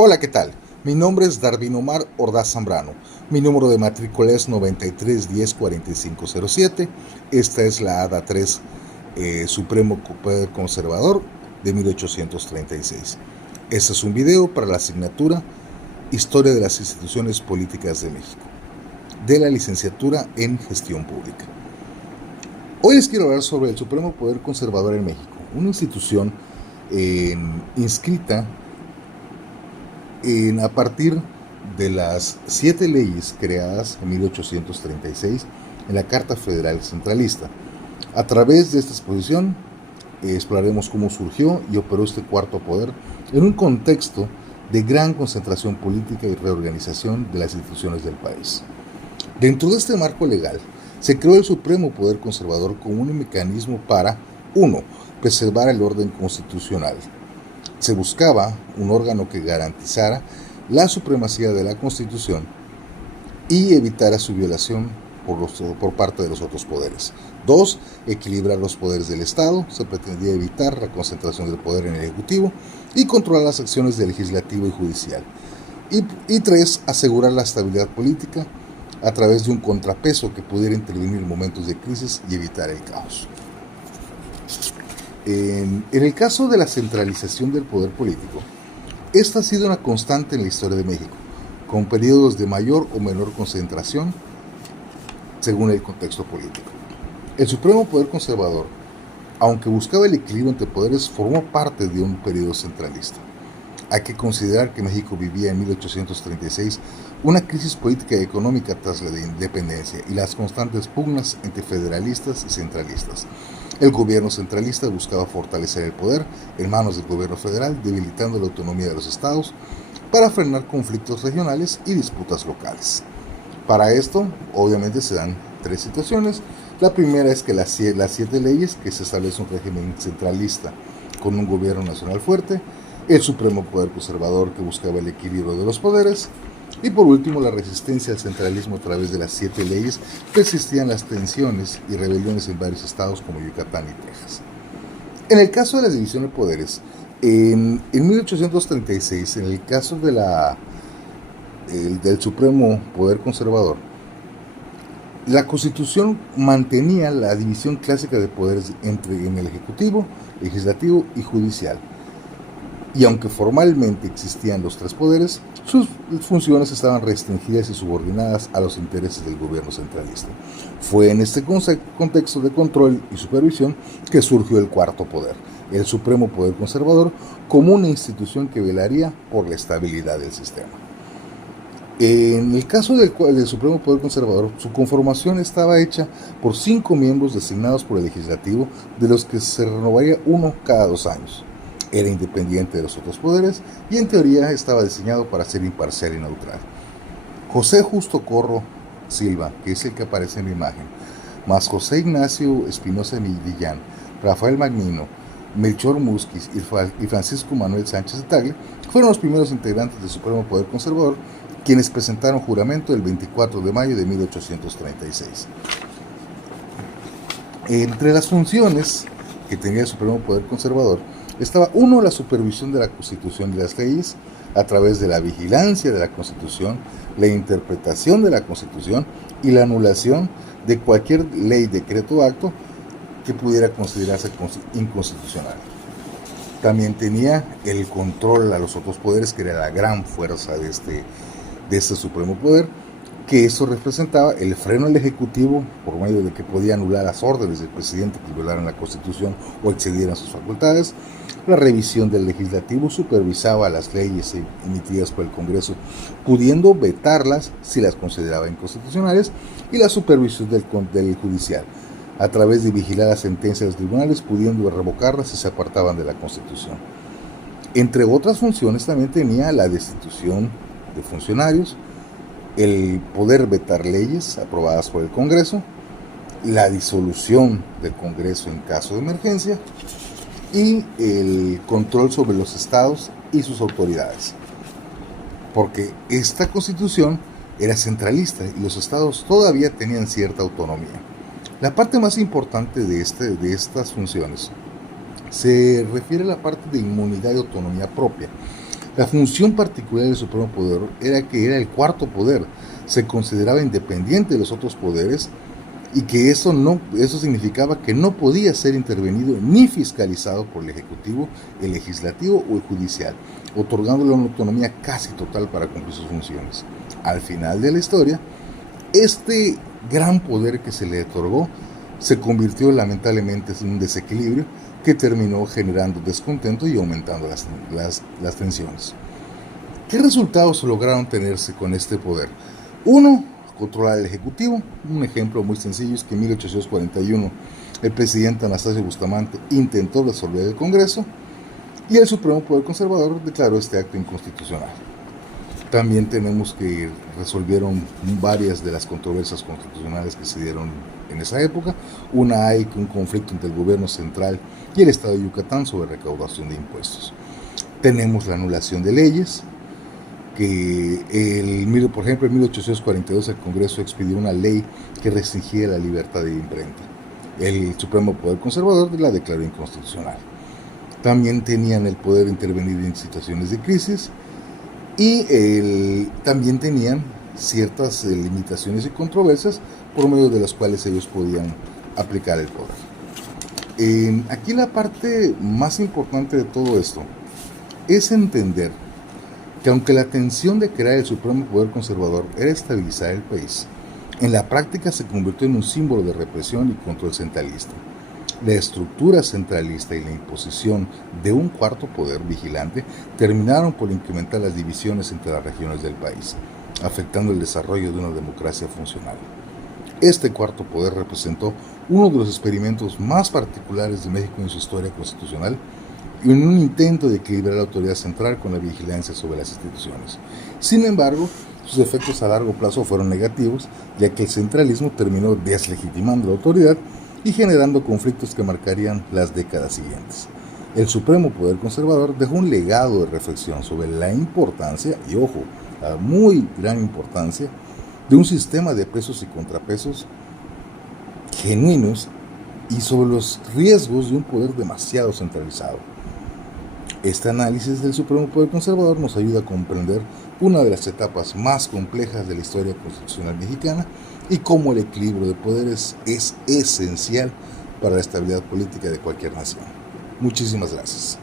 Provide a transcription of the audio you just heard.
Hola, ¿qué tal? Mi nombre es Darwin Omar Ordaz Zambrano. Mi número de matrícula es 93104507. Esta es la ADA 3 Supremo Poder Conservador de 1836. Este es un video para la asignatura Historia de las Instituciones Políticas de México, de la licenciatura en Gestión Pública. Hoy les quiero hablar sobre el Supremo Poder Conservador en México, una institución inscrita a partir de las 7 leyes creadas en 1836 en la Carta Federal Centralista. A través de esta exposición exploraremos cómo surgió y operó este cuarto poder en un contexto de gran concentración política y reorganización de las instituciones del país. Dentro de este marco legal, se creó el Supremo Poder Conservador como un mecanismo para 1. Preservar el orden constitucional. Se buscaba un órgano que garantizara la supremacía de la Constitución y evitara su violación por parte de los otros poderes. 2. Equilibrar los poderes del Estado. Se pretendía evitar la concentración del poder en el Ejecutivo y controlar las acciones del Legislativo y Judicial. Y 3. Asegurar la estabilidad política a través de un contrapeso que pudiera intervenir en momentos de crisis y evitar el caos. En el caso de la centralización del poder político, esta ha sido una constante en la historia de México, con periodos de mayor o menor concentración según el contexto político. El Supremo Poder Conservador, aunque buscaba el equilibrio entre poderes, formó parte de un periodo centralista. Hay que considerar que México vivía en 1836 una crisis política y económica tras la independencia y las constantes pugnas entre federalistas y centralistas. El gobierno centralista buscaba fortalecer el poder en manos del gobierno federal, debilitando la autonomía de los estados para frenar conflictos regionales y disputas locales. Para esto, obviamente, se dan 3 situaciones. La primera es que las 7 leyes, que se establece un régimen centralista con un gobierno nacional fuerte, el Supremo Poder Conservador que buscaba el equilibrio de los poderes, y por último la resistencia al centralismo a través de las 7 leyes. Persistían las tensiones y rebeliones en varios estados como Yucatán y Texas. En el caso de la división de poderes, en 1836, en el caso de del Supremo Poder Conservador, la Constitución mantenía la división clásica de poderes en el Ejecutivo, Legislativo y Judicial. Y aunque formalmente existían los 3 poderes, sus funciones estaban restringidas y subordinadas a los intereses del gobierno centralista. Fue en este contexto de control y supervisión que surgió el cuarto poder, el Supremo Poder Conservador, como una institución que velaría por la estabilidad del sistema. En el caso del Supremo Poder Conservador, su conformación estaba hecha por 5 miembros designados por el Legislativo, de los que se renovaría uno cada 2 años. Era independiente de los otros poderes y en teoría estaba diseñado para ser imparcial y neutral. José Justo Corro Silva, que es el que aparece en la imagen, más José Ignacio Espinosa Millán, Rafael Magnino, Melchor Musquiz y Francisco Manuel Sánchez de Tagle fueron los primeros integrantes del Supremo Poder Conservador, quienes presentaron juramento el 24 de mayo de 1836. Entre las funciones que tenía el Supremo Poder Conservador estaba 1. La supervisión de la Constitución y las leyes a través de la vigilancia de la Constitución, la interpretación de la Constitución y la anulación de cualquier ley, decreto o acto que pudiera considerarse inconstitucional. También tenía el control a los otros poderes, que era la gran fuerza de este Supremo Poder, que eso representaba el freno al Ejecutivo por medio de que podía anular las órdenes del presidente que violaran la Constitución o excedieran sus facultades. La revisión del Legislativo supervisaba las leyes emitidas por el Congreso, pudiendo vetarlas si las consideraba inconstitucionales, y la supervisión del Judicial, a través de vigilar las sentencias de los tribunales, pudiendo revocarlas si se apartaban de la Constitución. Entre otras funciones también tenía la destitución de funcionarios, el poder vetar leyes aprobadas por el Congreso, la disolución del Congreso en caso de emergencia y el control sobre los estados y sus autoridades. Porque esta Constitución era centralista y los estados todavía tenían cierta autonomía. La parte más importante de estas funciones se refiere a la parte de inmunidad y autonomía propia. La función particular del Supremo Poder era que era el cuarto poder, se consideraba independiente de los otros poderes y que eso significaba que no podía ser intervenido ni fiscalizado por el Ejecutivo, el Legislativo o el Judicial, otorgándole una autonomía casi total para cumplir sus funciones. Al final de la historia, este gran poder que se le otorgó se convirtió lamentablemente en un desequilibrio que terminó generando descontento y aumentando las tensiones. ¿Qué resultados lograron tenerse con este poder? Uno, controlar el Ejecutivo. Un ejemplo muy sencillo es que en 1841 el presidente Anastasio Bustamante intentó disolver el Congreso y el Supremo Poder Conservador declaró este acto inconstitucional. También tenemos que resolvieron varias de las controversias constitucionales que se dieron en esa época. Una hay un conflicto entre el gobierno central y el Estado de Yucatán sobre recaudación de impuestos. Tenemos la anulación de leyes, que por ejemplo en 1842 el Congreso expidió una ley que restringía la libertad de imprenta. El Supremo Poder Conservador la declaró inconstitucional. También tenían el poder de intervenir en situaciones de crisis y también tenían ciertas limitaciones y controversias por medio de las cuales ellos podían aplicar el poder. Aquí la parte más importante de todo esto es entender que aunque la intención de crear el Supremo Poder Conservador era estabilizar el país, en la práctica se convirtió en un símbolo de represión y control centralista. La estructura centralista y la imposición de un cuarto poder vigilante terminaron por incrementar las divisiones entre las regiones del país, afectando el desarrollo de una democracia funcional. Este cuarto poder representó uno de los experimentos más particulares de México en su historia constitucional y en un intento de equilibrar la autoridad central con la vigilancia sobre las instituciones. Sin embargo, sus efectos a largo plazo fueron negativos, ya que el centralismo terminó deslegitimando la autoridad y generando conflictos que marcarían las décadas siguientes. El Supremo Poder Conservador dejó un legado de reflexión sobre la importancia, y ojo, la muy gran importancia, de un sistema de pesos y contrapesos genuinos y sobre los riesgos de un poder demasiado centralizado. Este análisis del Supremo Poder Conservador nos ayuda a comprender una de las etapas más complejas de la historia constitucional mexicana y cómo el equilibrio de poderes es esencial para la estabilidad política de cualquier nación. Muchísimas gracias.